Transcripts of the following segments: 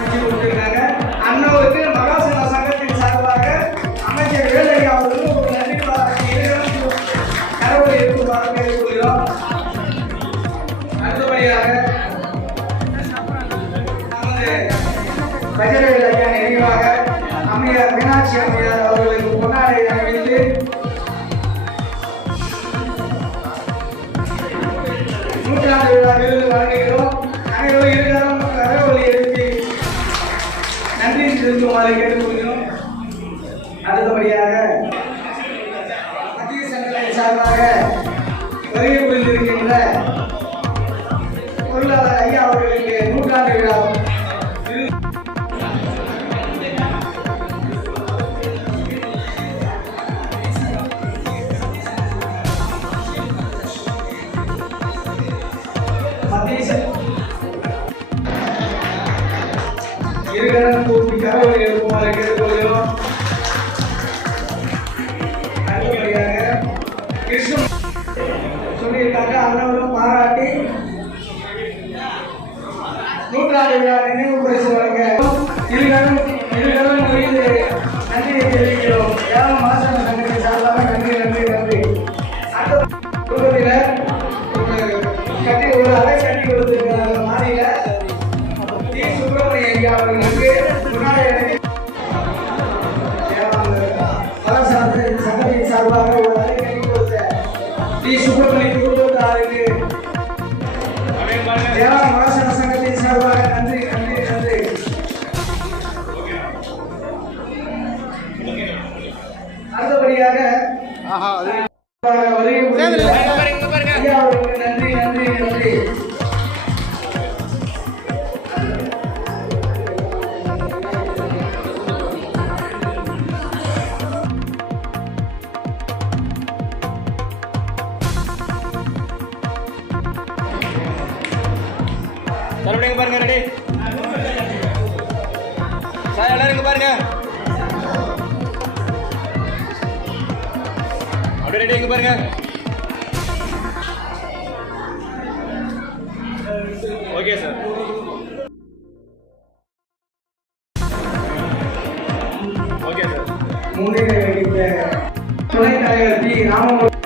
செஞ்சு கொடுத்திருக்காங்க. அண்ணாவுக்கு மகாசன சங்கத்தின் சார்பாக அமைச்சர் வேலையா அவர்களுக்கு ஒரு நன்றி பாராட்டு இருக்குமாறு கேட்டுக்கொள்கிறோம். அடுத்தபடியாக நமது பஜரவேல் ஐயா நினைவாக அம்மையார் மீனாட்சி அம்மையார் அவர்களுக்கு பொன்னாடை அணிவித்து நூற்றாண்டு விழா விருது வழங்குகிறோம் அனைவரும் இருக்கிறோம் நன்றி கேட்டுக் கொள்கிறோம்? அடுத்தபடியாக மத்திய சங்கத்தின் சார்பாக வருகை புரிந்திருக்கின்ற பொருளாளர் ஐயா அவர்களுக்கு நூற்றாண்டு விழா. இருகரம் கூப்பி கரவொலி எழுப்புமாறு கேட்டுக்கொள்கிறோம் கிருஷ்ணன் சொல்லியிருக்காங்க அனைவரும் பாராட்டி நூற்றாண்டு விழா நினைவு பரிசு வழங்க இருகரம் இருகரம் முடிந்து நன்றியை தெரிவிக்கிறோம் மாசம் சார்பாக நன்றி நன்றி நன்றி அடுத்த குடும்பத்தினர் கட்டி ஒரு அறை கட்டி கொடுத்திருக்கிறாங்க அவர்களுக்கு முன்னாடி சங்கத்தின் சார்பாக ஒரு அறை கட்டி கொடுத்த டி. சுப்பிரமணிய குடும்பத்தாருக்கு ஏழாம் மகாசன சங்கத்தின் சார்பாக நன்றி நன்றி நன்றி. அடுத்தபடியாக வருகை சார் பாருங்க ரெடி சார் எல்லாரும் இங்க பாருங்க. அப்படியே ரெடி இங்க பாருங்க. ஓகே சார் ஓகே சார் முன்னிலை துணைத் தலைவர் பி. ராமமூர்த்தி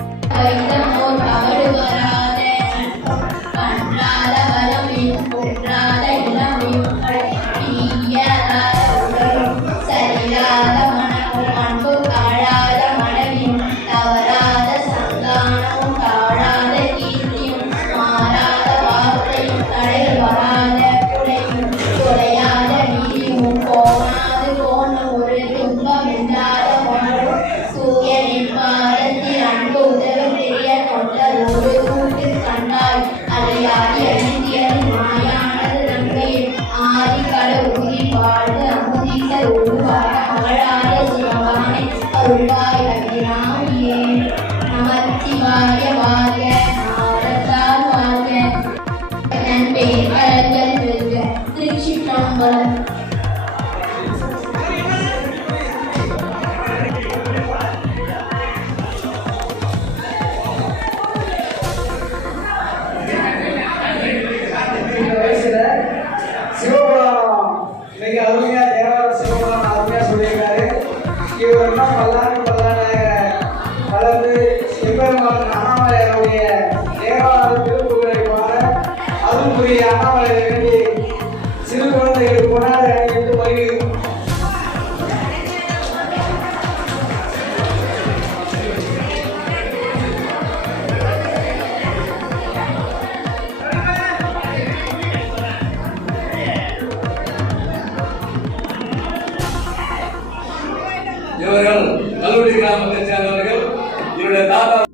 அருள்வாய் அபிராமியே நமச்சிவாய வாழ்க நாடத்தால் வாழ்க நன்பே கரங்கள் வெல்க திருச்சிற்றம்பலம் சிவபுராணம் இவர்கள் கல்லூரி கிராமத்தைச் சேர்ந்தவர்கள் இவருடைய தாத்தா